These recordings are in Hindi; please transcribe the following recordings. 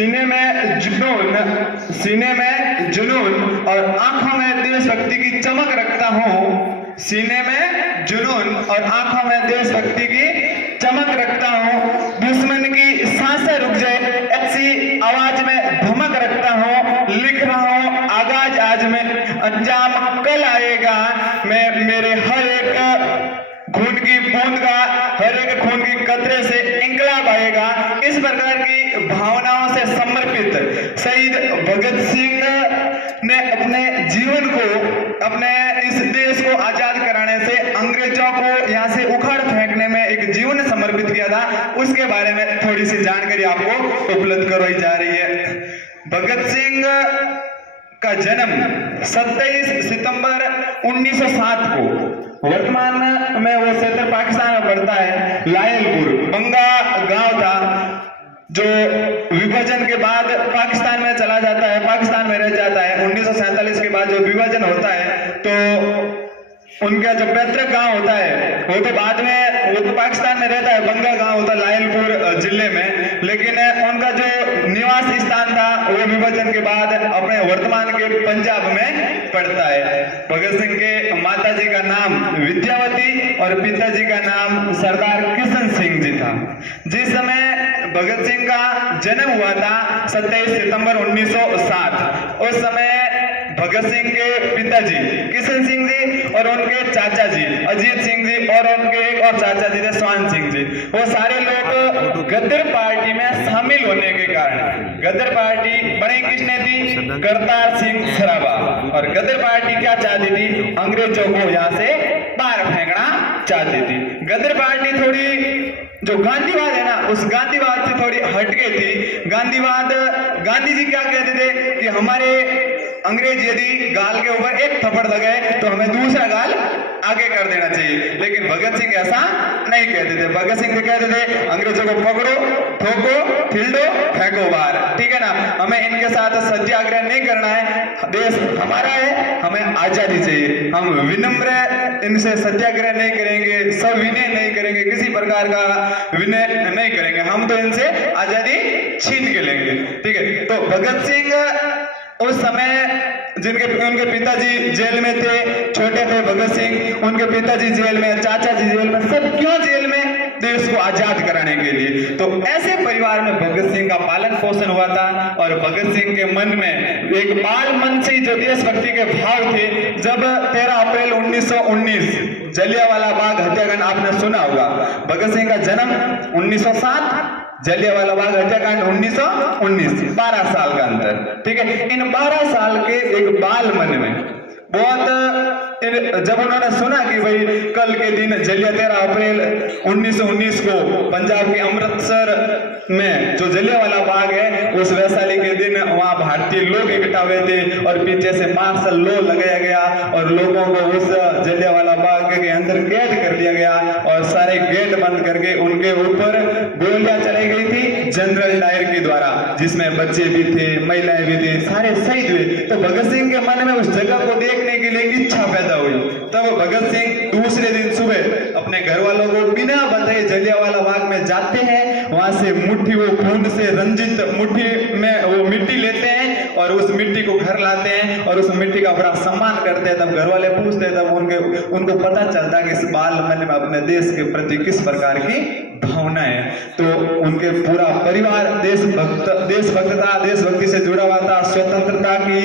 सीने में जुनून और आंखों में देशभक्ति की चमक रखता हूँ। सीने में जुनून और आंखों में देशभक्ति की चमक रखता हूँ। दुश्मन की सांसें रुक जाए ऐसी आवाज में धमक रखता हूँ। लिख रहा हूँ आगाज आज में, अंजाम कल आएगा। मैं मेरे हर एक खून की बूंद का, हर एक खून की कतरे से इंकलाब आएगा। इस प्रकार की भावनाओं से समर्पित शहीद भगत सिंह ने अपने जीवन को, अपने इस देश को आजाद कराने से, अंग्रेजों को यहाँ से उखाड़ फेंकने में एक जीवन समर्पित किया था। उसके बारे में थोड़ी सी जानकारी आपको उपलब्ध करवाई जा रही है। भगत सिंह का जन्म 27 सितंबर 1907 को, वर्तमान में वो क्षेत्र पाकिस्तान में पड़ता है, लायलपुर बंगा गांव था, जो विभाजन के बाद पाकिस्तान में चला जाता है, पाकिस्तान में रह जाता है। 1947 के बाद जो विभाजन होता है तो उनका जो पैतृक गांव होता है वो तो बाद में, वो तो पाकिस्तान में रहता है, बंगा गांव होता है लायलपुर जिले में, लेकिन उनका जो निवास स्थान था वो विभाजन के बाद अपने वर्तमान के पंजाब में पड़ता है। भगत सिंह के माता जी का नाम विद्यावती और पिताजी का नाम सरदार किशन सिंह जी था। जिस समय भगत सिंह का जन्म हुआ था 27 सितंबर 1907, उस समय भगत सिंह के पिताजी किशन सिंह जी और उनके चाचा जी अजीत सिंह जी और उनके एक और चाचा जी थे स्वान सिंह जी, वो सारे लोग गदर पार्टी में शामिल होने के कारण, गदर पार्टी बनी किसने थी? करतार सिंह सराबा। और गदर पार्टी क्या चाहती थी? अंग्रेजों को यहाँ से बाहर फेंकना चाहती थी। गदर पार्टी थोड़ी, जो गांधीवाद है ना, उस गांधीवाद से थोड़ी हटके थी। गांधीवाद, गांधी जी क्या कहते थे कि हमारे अंग्रेज यदि गाल के ऊपर एक थप्पड़ लगाए तो हमें दूसरा गाल आगे कर देना चाहिए, लेकिन भगत सिंह ऐसा नहीं कहते थे। भगत सिंह तो कहते थे अंग्रेजों को पकड़ो, ठोको, ठिल्डो, फेंको बाहर, ठीक है ना, हमें इनके साथ सत्याग्रह नहीं करना है, देश हमारा है, हमें आजादी चाहिए, हम विनम्र इनसे सत्याग्रह नहीं करेंगे, सविनय नहीं करेंगे, किसी प्रकार का विनय नहीं करेंगे, हम तो इनसे आजादी छीन के लेंगे, ठीक है। तो भगत सिंह उस समय, जिनके उनके पिताजी जेल में थे, छोटे थे भगत सिंह, उनके पिताजी जेल में, चाचा जी जेल में, सब क्यों जेल में? देश को आजाद कराने के लिए। तो ऐसे परिवार में भगत सिंह का पालन पोषण हुआ था और भगत सिंह के मन में एक बाल मन से जो देशभक्ति के भाव थे, जब 13 अप्रैल 1919 जलियांवाला बाग हत्याकांड आपने सुना होगा। भगत सिंह का जन्म 1907, जलियांवाला बाग हत्याकांड 1919, 12 साल का अंतर, ठीक है। इन 12 साल के एक बाल मन में बहुत, जब उन्होंने सुना कि भाई कल के दिन 13 अप्रैल 1919 को पंजाब के अमृतसर में जो जलियांवाला बाग है, उस वैशाली के दिन वहां भारतीय लोग इकट्ठा हुए थे और पीछे से मार्शल लॉ लगाया गया और लोगों को उस जलियांवाला बाग के अंदर कैद कर दिया गया और सारे गेट बंद करके उनके ऊपर गोलियां चलाई गई थी जनरल डायर के द्वारा, जिसमें बच्चे भी थे, महिलाएं भी थे, सारे शहीद हुए। तो भगत सिंह के मन में उस जगह को देखने के लिए इच्छा पैदा हुई। तब भगत सिंह दूसरे दिन सुबह अपने घर वालों को बिना बताए जलियांवाला बाग में जाते हैं, वहां से मुट्ठी, वो खून से रंजित मुट्ठी में वो मिट्टी लेते हैं और उस मिट्टी को घर लाते हैं और उस मिट्टी का बड़ा सम्मान करते हैं। तब घर वाले पूछते हैं, तब उनको पता चलता है कि इस बाल मन में अपने देश के प्रति किस प्रकार की भावना है। तो उनके पूरा परिवार देशभक्ति से जुड़ा हुआ था, स्वतंत्रता की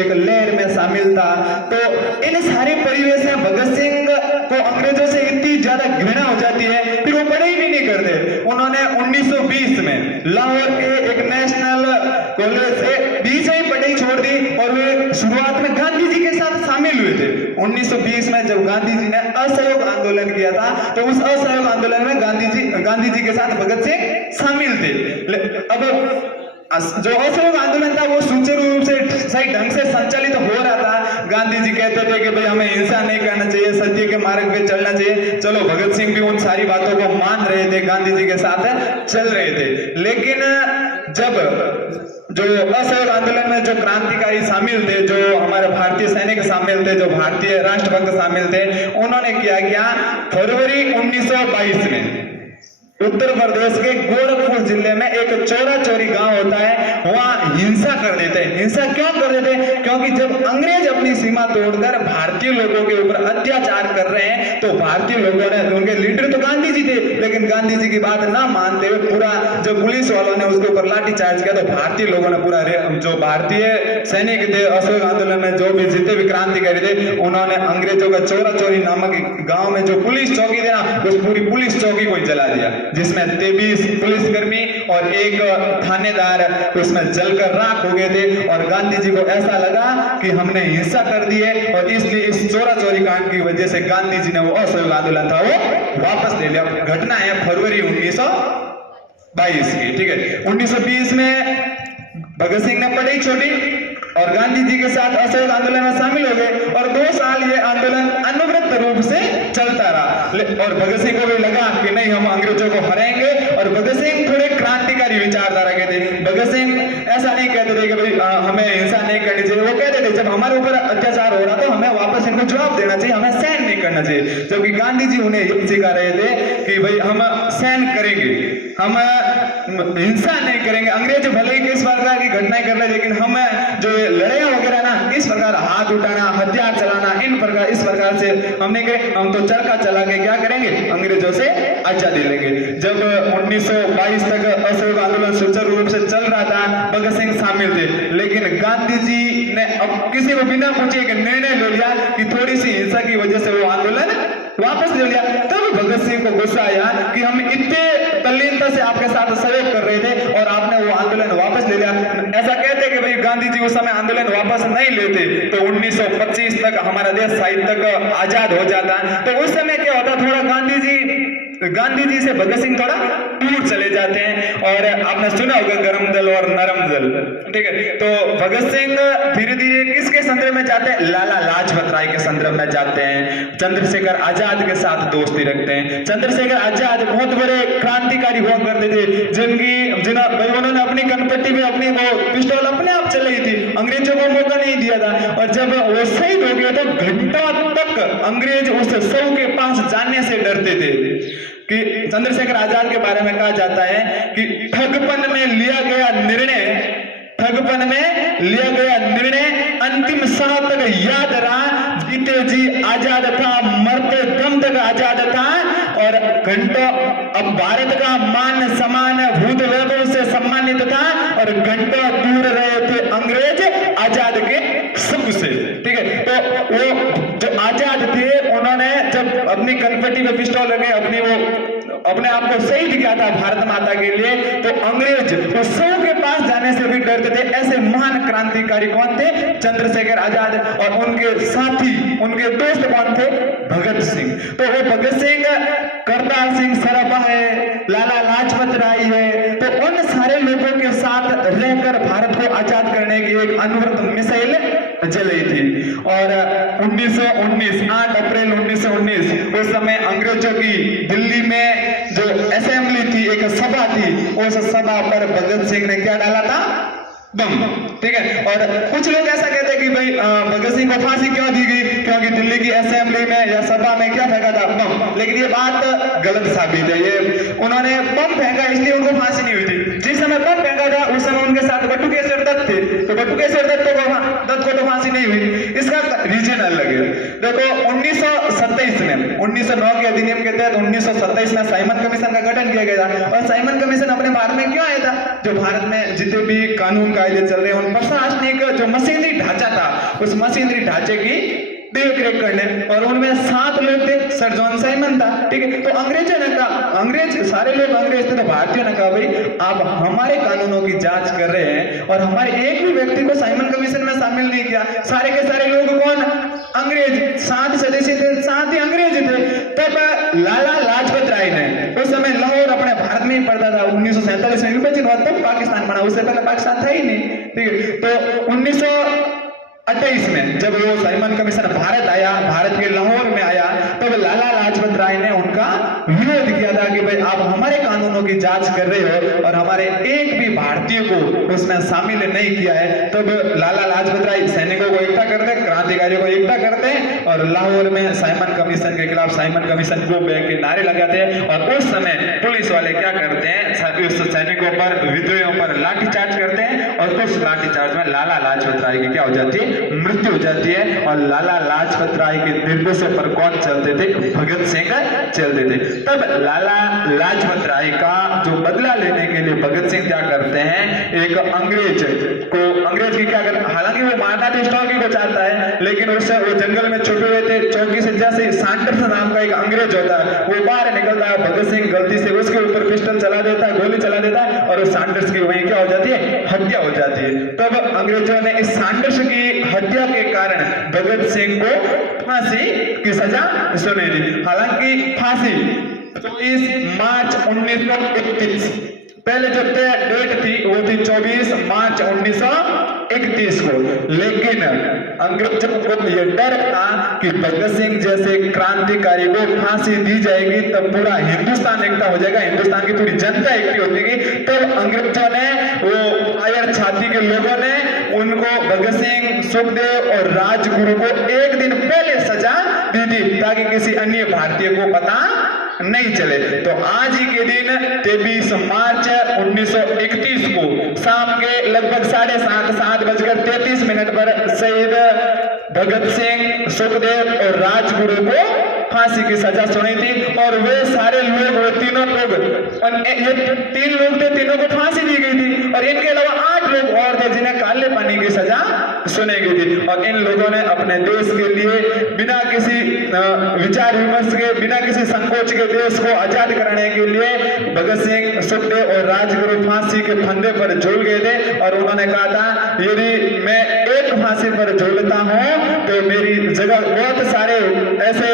एक लहर में शामिल था। तो इन सारे परिवेश में भगत सिंह को अंग्रेजों से इतनी ज्यादा घृणा हो जाती है, फिर वो पढ़ाई भी नहीं करते। उन्होंने 1920 में लाहौर के एक नेशनल कॉलेज से बीच में पढ़ाई छोड़ दी और वे शुरुआत में गांधी जी के साथ शामिल हुए थे। 1920 में जब गांधी जी ने असहयोग आंदोलन किया था, तो उस असहयोग आंदोलन में गांधी जी के साथ भगत सिंह शामिल थे। अब जो असहयोग आंदोलन था वो सुचारू रूप से, सही ढंग से संचालित हो रहा था। गांधी जी कहते थे कि भाई हमें हिंसा नहीं करना चाहिए, सत्य के मार्ग पे चलना चाहिए। चलो, भगत सिंह भी उन सारी बातों को मान रहे थे, गांधी जी के साथ चल रहे थे। लेकिन जब जो असहयोग आंदोलन में जो क्रांतिकारी शामिल थे, जो हमारे भारतीय सैनिक शामिल थे, जो भारतीय राष्ट्रभक्त शामिल थे, उन्होंने क्या किया, फरवरी 1922 में उत्तर प्रदेश के गोरखपुर जिले में एक चौरा चौरी गांव होता है, हिंसा कर देते हैं। हिंसा क्यों कर देते हैं? क्योंकि जब अंग्रेज अपनी सीमा तोड़कर भारतीय लोगों के ऊपर अत्याचार कर रहे हैं तो भारतीय लोगों ने, उनके लीडर तो गांधी जी थे, लेकिन गांधी जी की बात ना मानते हुए पूरा जब पुलिस वालों ने उसके ऊपर लाठीचार्ज किया तो भारतीय लोगों ने पूरा जो भारतीय सैनिक थे असहयोग आंदोलन में जो भी जितने भी क्रांतिकारी थे उन्होंने अंग्रेजों का चोरा चोरी नामक गांव में जो पुलिस चौकी थी ना उस पूरी पुलिस चौकी को जला दिया, जिसमें 23 पुलिसकर्मी और एक थानेदार उसमें जलकर राख हो गए थे। और गांधी जी को ऐसा लगा कि हमने हिंसा कर दी है और इसलिए इस चोरा चोरी कांड की वजह से गांधी जी ने वो असहयोग आंदोलन था वो वापस ले लिया। घटना है फरवरी 1922 की, ठीक है। 1920 में भगत सिंह ने पढ़ी छोड़ी और गांधी जी के साथ असहयोग आंदोलन में शामिल हो गए और 2 साल ये आंदोलन अनवरत रूप से चलता रहा। और भगत सिंह को भी लगा कि नहीं हम अंग्रेजों को हराएंगे। और भगत सिंह थोड़े क्रांतिकारी विचारधारा के थे। भगत सिंह ऐसा नहीं कहते थे कि भाई हमें हिंसा नहीं करनी चाहिए, वो कहते थे जब हमारे ऊपर अत्याचार हो रहा तो हमें वापस इनको जवाब देना चाहिए, हमें सहन नहीं करना चाहिए। जबकि गांधी जी उन्हें ये सिखा रहे थे कि भाई हम सहन करेंगे, हम हिंसा नहीं करेंगे। अंग्रेज भले ही किस प्रकार की घटनाएं कर रहे लेकिन हम जो लड़ाई वगैरह ना इस प्रकार हाथ उठाना, हथियार चलाना, इस प्रकार से हम नहीं करें। हम तो चरखा चला के क्या करेंगे, अंग्रेजों से आजादी लेंगे। जब 1922 तक असहयोग आंदोलन सुचारू रूप से चल रहा था, भगत सिंह शामिल थे, लेकिन गांधी जी ने अब किसी को बिना पूछे एक निर्णय ले लिया कि थोड़ी सी हिंसा की वजह से वो आंदोलन वापस ले लिया। तब भगत सिंह को गुस्सा आया कि हम इतने तल्लीनता से आपके साथ सहयोग कर रहे थे और आपने वो आंदोलन वापस ले लिया। ऐसा कहते कि भाई गांधी जी उस समय आंदोलन वापस नहीं लेते तो 1925 तक हमारा देश शायद तक आजाद हो जाता। तो उस समय क्या होता, थोड़ा गांधी जी से भगत सिंह थोड़ा दूर चले जाते हैं। और आपने सुना होगा गरम दल और नरम दल, ठीक है। तो भगत सिंह धीरे धीरे किसके संदर्भ में जाते हैं, लाला लाजपत राय के संदर्भ में जाते हैं। चंद्रशेखर आजाद के साथ दोस्ती रखते हैं। चंद्रशेखर आजाद बहुत बड़े क्रांतिकारी हुआ करते थे, उन्होंने अपनी कनपट्टी में अपनी वो पिस्टल अपने आप चलाई थी, अंग्रेजों को मौका नहीं दिया था। और जब वो शहीद हो गए तो घंटों तक अंग्रेज उस शव के पास जाने से डरते थे। कि चंद्रशेखर आजाद के बारे में कहा जाता है कि ठगपन में लिया गया निर्णय अंतिम क्षण तक याद रहा। जीते जी आजाद था, मरते दम तक आजाद था। और घंटों अब भारत का मान सम्मान भूत वैभव से सम्मानित था और घंटों दूर रहे थे अंग्रेज आजाद के सुख से, ठीक है। तो वो जो आजाद थे उन्होंने जब अपनी कनपट्टी में पिस्तौल लगे अपने आप को शहीद किया था भारत माता के लिए, तो अंग्रेज वो शव के पास जाने से भी डरते थे। ऐसे महान क्रांतिकारी कौन थे, चंद्रशेखर आजाद। और उनके साथी, उनके दोस्त कौन थे, भगत सिंह। तो वो भगत सिंह, करतार सिंह सराभा है, लाला लाजपत राय है, तो उन सारे लोगों के साथ रहकर भारत को आजाद करने की एक अनवरत मिसाइल चली थी। और 8 अप्रैल 1919 उस समय अंग्रेजों की दिल्ली में जो असेंबली थी, एक सभा थी, उस सभा पर भगत सिंह ने क्या डाला था, बम, ठीक है। और कुछ लोग ऐसा कहते हैं कि भाई भगत सिंह को फांसी क्यों दी गई, क्योंकि दिल्ली की असेंबली में या सभा में क्या फेंका था, बम। लेकिन ये बात गलत साबित है। ये उन्होंने बम फेंका इसलिए उनको फांसी नहीं हुई थी। जिस समय बम फेंका था उस समय उनके साथ बटुकेश्वर दत्त थे, तो बटुकेश्वर दत्त को तो फांसी नहीं हुई। इसका रीजन अलग है। देखो 1927 में 1909 के अधिनियम के तहत 1927 में साइमन कमीशन का गठन किया गया था। और साइमन कमीशन अपने भारत में क्यों आया था, जो भारत में जितने भी कानून कायदे चल रहे हैं उन प्रशासनिक जो मशीनरी ढांचा था, उस मशीनरी ढांचे की देख रेख करने। और उनमें 7 लोग थे, सर जॉन साइमन था, ठीक है। तो अंग्रेजों ने कहा, सारे लोग अंग्रेज थे, तो भारतीयों ने कहा भाई आप हमारे कानूनों की जांच कर रहे हैं और हमारे एक भी व्यक्ति को साइमन कमीशन में शामिल नहीं किया। सारे के सारे लोग कौन, अंग्रेज, 7 सदस्य थे, 7 ही अंग्रेज थे। तब लाला लाजपत राय ने, उस समय लाहौर अपने भारत में ही पड़ता था, 1947 में विभाजन हुआ तब पाकिस्तान बना, उससे पहले पाकिस्तान था ही नहीं, ठीक है। तो 1928 में जब वो साइमन कमीशन भारत आया, भारत के लाहौर में आया, तब लाला लाजपत राय ने उनका विरोध किया था कि भाई आप हमारे कानूनों की जांच कर रहे हो और हमारे एक भी भारतीय को उसमें शामिल नहीं किया है। तब लाला लाजपत राय सैनिकों को इकट्ठा करते, क्रांतिकारियों को इकट्ठा करते और लाहौर में साइमन कमीशन के खिलाफ साइमन कमीशन गो बैक के नारे लगाते हैं। और उस समय पुलिस वाले क्या करते हैं, सैनिकों पर, विद्रोहियों पर लाठीचार्ज करते हैं और और उस लाठीचार्ज में लाला लाजपत राय की क्या हो जाती है, मृत्यु हो जाती है। और लाला लाजपत राय के निर्देशों पर कौन चलते थे, भगत सिंह चलते थे। तब लाला लाजपत राय का जो बदला लेने के लिए भगत सिंह क्या करते हैं, एक अंग्रेज की क्या कर, हालांकि वो मारना तो स्टॉकी को चाहता है, लेकिन उससे वो जंगल में छुपे हुए थे चौकी से, जैसे सैंडर्स नाम का एक अंग्रेज होता है, वो बाहर निकलता है, भगत सिंह गलती से उसके ऊपर पिस्टल चला देता है, गोली चला देता है, और उस सैंडर्स की वहीं क्या हो जाती है, हत्या हो जाती है। तब अंग्रेजों ने इस सैंडर्स की हत्या के कारण भगत सिंह को फांसी की सजा सुनाई दी। हालांकि फांसी 24 मार्च 1931, पहले जो डेट थी वो थी 24 मार्च 1931 को, लेकिन अंग्रेजों को यह डर था कि भगत सिंह जैसे क्रांतिकारी को फांसी दी जाएगी तब पूरा हिंदुस्तान एकता हो जाएगा, हिंदुस्तान की पूरी जनता एकटी हो जाएगी। तब अंग्रेजों ने, वो आयर छाती के लोगों ने उनको, भगत सिंह, सुखदेव और राजगुरु को एक दिन पहले सजा दी थी ताकि किसी अन्य भारतीय को पता नहीं चले। तो आज ही के दिन 23 मार्च 1931 को शाम के लगभग 7:33 पर शहीद भगत सिंह, सुखदेव और राजगुरु को फांसी की सजा सुनी थी। और वे सारे लोग, वो तीनों लोग, ये 3 लोग थे, तीनों को फांसी दी गई थी, और इनके अलावा 8 लोग और थे जिन्हें काले पानी की सजा सुनी गई थी। और इन लोगों ने अपने देश के लिए बिना किसी विचार विमर्श के, बिना किसी संकोच के देश को आजाद कराने के लिए भगत सिंह, सुखदेव और राजगुरु फांसी के फंदे पर झूल गए थे। और उन्होंने कहा था, यदि मैं एक फांसी पर झूलता हूं तो मेरी जगह बहुत सारे ऐसे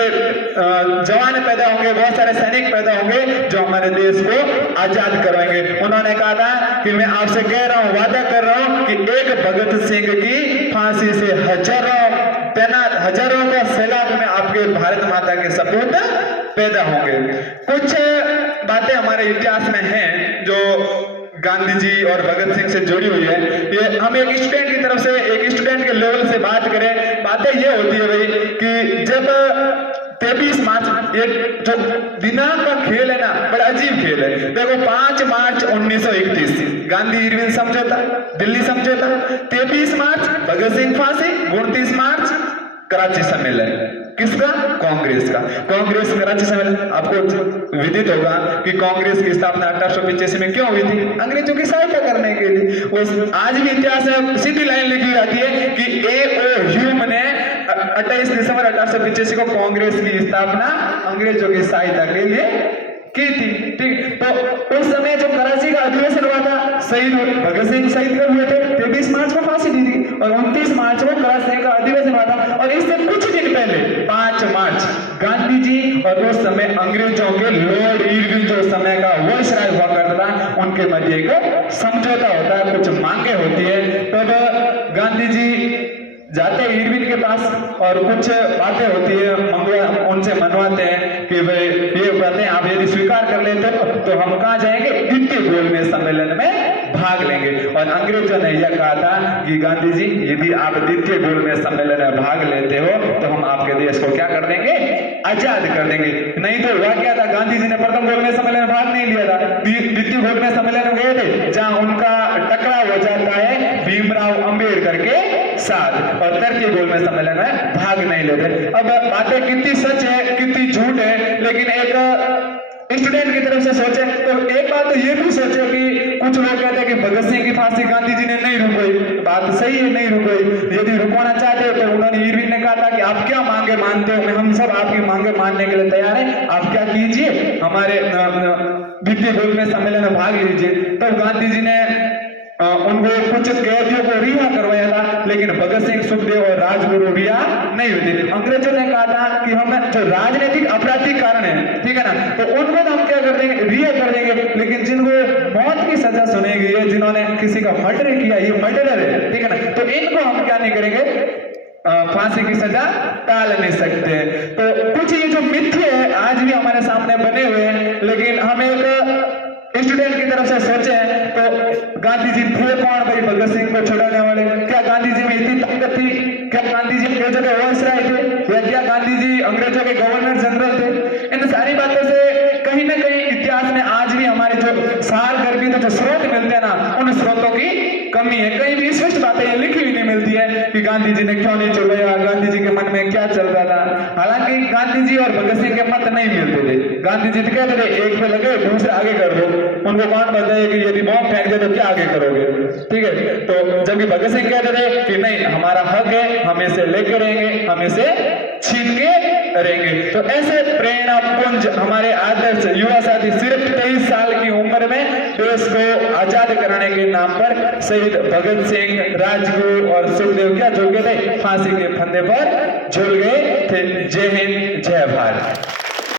जवान पैदा होंगे, बहुत सारे सैनिक पैदा होंगे जो हमारे देश को आजाद करवाएंगे। उन्होंने कहा था कि मैं आपसे कह रहा हूं, वादा कर रहा हूं कि एक भगत सिंह की फांसी से हजारों का सैलाब में आपके भारत माता के सपूत पैदा होंगे। कुछ बातें हमारे इतिहास में हैं जो गांधी जी और भगत सिंह से जुड़ी हुई है। ये हम एक स्टूडेंट की तरफ से, एक स्टूडेंट के लेवल से बात करें, बातें ये होती है भाई कि जब 23 मार्च, ये जो दिनांक का खेल है ना, बड़ा अजीब खेल है। देखो 5 मार्च 1931 गांधी इरविन समझौता, दिल्ली समझौता, 23 मार्च भगत सिंह फांसी, 29 मार्च कराची सम्मेलन, किसका? कांग्रेस का। कांग्रेस कराची सम्मेलन, आपको विदित होगा कि कांग्रेस की स्थापना 1885 में क्यों हुई थी? अंग्रेजों की सहायता करने के लिए। वो आज भी इतिहास में सीधी लाइन लिखी जाती है कि A.O. ह्यूम ने 28 दिसंबर 1885 को कांग्रेस की स्थापना अंग्रेजों की सहायता के लिए की थी। ठीक, तो उस समय जो कराची का अधिवेशन हुआ था, शहीद भगत सिंह शहीद कब हुए थे? 23 मार्च को फांसी दी थी, और 29 मार्च को कराची का अधिवेशन हुआ था। और इससे कुछ दिन पहले 5 मार्च गांधी जी और उस समय अंग्रेजों के लॉर्ड इरविन, जो समय का वायसराय हुआ करता था, उनके मध्य एक समझौता होता है, कुछ मांगे होती है। तब गांधी जी जाते हैं इरविन के पास और कुछ बातें होती है, उनसे मनवाते हैं कि भाई ये कहते हैं आप यदि स्वीकार कर लेते हो तो हम कहाँ जाएंगे? द्वितीय गोलमेज सम्मेलन में भाग लेंगे। और अंग्रेजों ने यह कहा था कि गांधी जी, यदि आप द्वितीय गोलमेज सम्मेलन में भाग लेते हो तो हम आपके देश को क्या कर देंगे? आजाद कर देंगे। नहीं तो हुआ क्या था, गांधी जी ने प्रथम गोलमेज सम्मेलन में भाग नहीं लिया था, द्वितीय गोलमेज सम्मेलन में गए थे, जहां उनका टकराव हो जाता है भीमराव अंबेडकर के साथ, और तृतीय गोलमेज सम्मेलन में भाग नहीं लेते। अब बातें कितनी सच है कितनी झूठ है, लेकिन एक स्टूडेंट की तरफ से सोचे तो एक बात तो ये भी सोचे कि कुछ लोग कहते हैं कि भगत सिंह की फांसी गांधी जी ने नहीं रुकवाई, बात सही है, नहीं रुकवाई। यदि रुकवाना चाहते तो उन्होंने इरविन ने कहा था कि आप क्या मांगे मानते हो, हम सब आपकी मांगे मानने के लिए तैयार हैं, आप क्या कीजिए, हमारे द्वितीय गोलमेज सम्मेलन में भाग लीजिए। तब गांधी जी ने उनको कुछ कैदियों को रिहा करवाया था, लेकिन भगत सिंह, सुखदेव और राजगुरु रिहा नहीं हुए थे। अंग्रेजों ने कहा था कि हम जो राजनीतिक आपराधिक कारण है, ठीक है ना, तो उनको तो हम क्या कर देंगे? रिहा कर देंगे, लेकिन जिनको मौत की सजा सुनी गई है, जिन्होंने किसी का मर्डर किया, ये मर्डरर है, ठीक है ना, तो इनको हम क्या नहीं करेंगे? फांसी की सजा टाल नहीं सकते। तो कुछ ये जो मिथ्य है आज भी हमारे सामने बने हुए हैं, लेकिन हम एक स्टूडेंट की तरफ से सोचे तो गांधी जी थे कौन भाई भगत सिंह को छुड़ाने वाले? क्या गांधी जी में इतनी ताकत थी? क्या गांधी जी अंग्रेजों के वायसराय थे, या क्या गांधी जी अंग्रेजों के गवर्नर जनरल थे? इन सारी बातों से कहीं ना कहीं इतिहास में आज भी हमारी जो सार गर्भित जो स्रोत मिलते हैं ना, उन स्रोतों की कमी कमी है, कहीं भी स्पष्ट बातें ये लिखी हुई नहीं मिलती है कि गांधी जी ने क्यों नहीं छुड़वाया, गांधी जी के मन में क्या चल रहा था। हालांकि गांधी जी और भगत सिंह के मत नहीं मिलते थे। गांधी जी तो कहते थे एक पे लगे दूसरे आगे कर दो, उनको कौन बताए कि यदि बॉम्ब फेंक दे तो क्या आगे करोगे, ठीक है। तो जबकि भगत सिंह कहते थे कि नहीं, हमारा हक है, हम इसे लेकर रहेंगे, हम इसे छीन के रहेंगे। तो ऐसे प्रेरणा पुंज हमारे आदर्श युवा साथी सिर्फ 23 साल की उम्र में देश को आजाद कराने के नाम पर शहीद भगत सिंह, राजगुरु और सुखदेव क्या झूल गए थे, फांसी के फंदे पर झूल गए थे। जय हिंद, जय भारत।